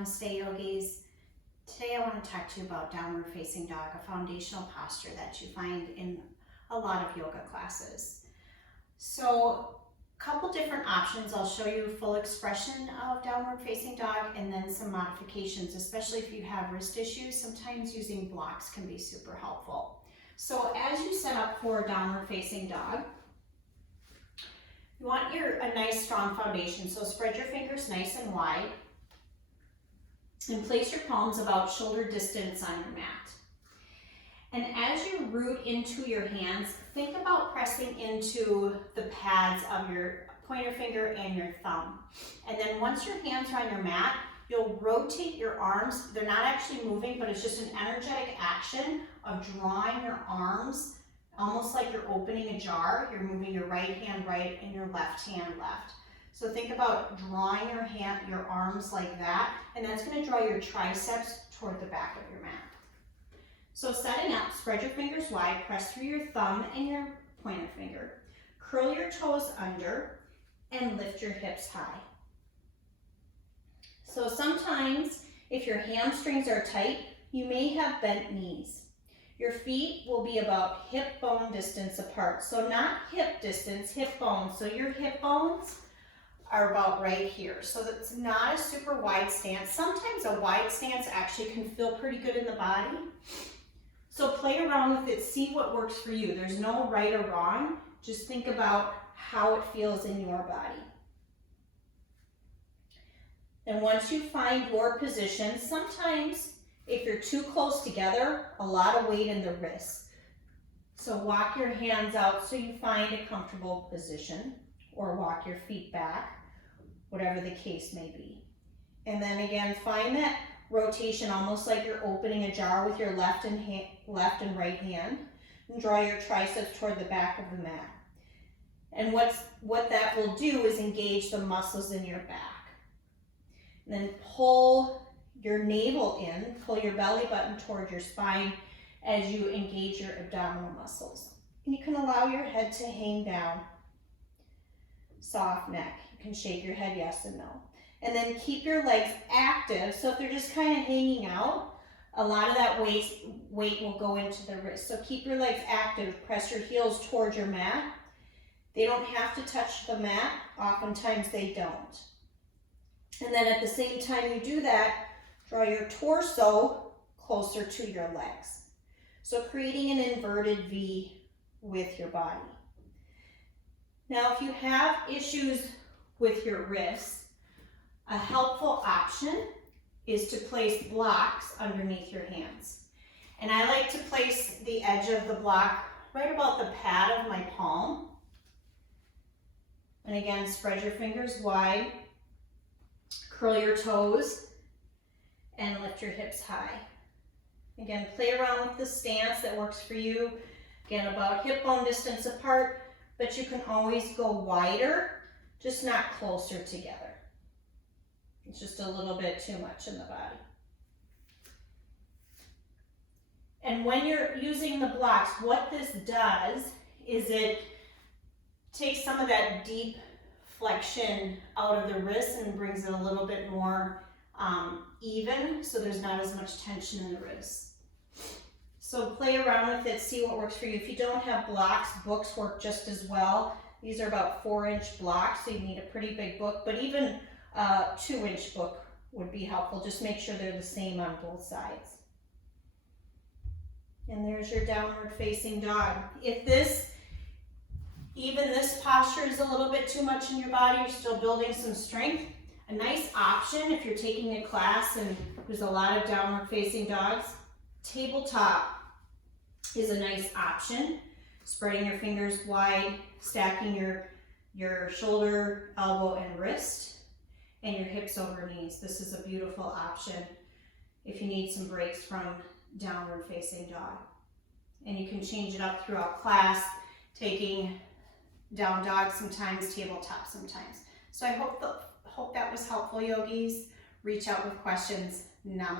Namaste yogis. Today I want to talk to you about downward facing dog, a foundational posture that you find in a lot of yoga classes. So a couple different options. I'll show you full expression of downward facing dog and then some modifications, especially if you have wrist issues. Sometimes using blocks can be super helpful. So as you set up for downward facing dog, you want a nice strong foundation. So spread your fingers nice and wide and place your palms about shoulder distance on your mat. And as you root into your hands, think about pressing into the pads of your pointer finger and your thumb. And then once your hands are on your mat, you'll rotate your arms. They're not actually moving, but it's just an energetic action of drawing your arms almost like you're opening a jar. You're moving your right hand right and your left hand left. So think about drawing your arms like that, and that's going to draw your triceps toward the back of your mat. So setting up, spread your fingers wide, press through your thumb and your pointer finger. Curl your toes under and lift your hips high. So sometimes if your hamstrings are tight, you may have bent knees. Your feet will be about hip bone distance apart. So not hip distance, hip bone. So your hip bones are about right here. So that's not a super wide stance. Sometimes a wide stance actually can feel pretty good in the body. So play around with it, see what works for you. There's no right or wrong. Just think about how it feels in your body. And once you find your position, sometimes if you're too close together, a lot of weight in the wrists. So walk your hands out so you find a comfortable position, or walk your feet back, whatever the case may be. And then again, find that rotation almost like you're opening a jar with your left and right hand, and draw your triceps toward the back of the mat. And what that will do is engage the muscles in your back. And then pull your navel in, pull your belly button toward your spine as you engage your abdominal muscles. And you can allow your head to hang down. Soft neck. You can shake your head yes and no. And then keep your legs active. So if they're just kind of hanging out, a lot of that weight will go into the wrist. So keep your legs active. Press your heels towards your mat. They don't have to touch the mat. Oftentimes they don't. And then at the same time you do that, draw your torso closer to your legs. So creating an inverted V with your body. Now, if you have issues with your wrists, a helpful option is to place blocks underneath your hands. And I like to place the edge of the block right about the pad of my palm. And again, spread your fingers wide, curl your toes, and lift your hips high. Again, play around with the stance that works for you. Again, about hip bone distance apart, but you can always go wider, just not closer together. It's just a little bit too much in the body. And when you're using the blocks, what this does is it takes some of that deep flexion out of the wrist and brings it a little bit more even, so there's not as much tension in the wrists. So play around with it, see what works for you. If you don't have blocks, books work just as well. These are about 4-inch blocks, so you need a pretty big book, but even a 2-inch book would be helpful. Just make sure they're the same on both sides. And there's your downward facing dog. If even this posture is a little bit too much in your body, you're still building some strength, a nice option if you're taking a class and there's a lot of downward facing dogs, tabletop is a nice option. Spreading your fingers wide, stacking your shoulder, elbow, and wrist, and your hips over knees. This is a beautiful option if you need some breaks from downward facing dog. And you can change it up throughout class, taking down dog sometimes, tabletop sometimes. So I hope that was helpful, yogis. Reach out with questions. Namaste.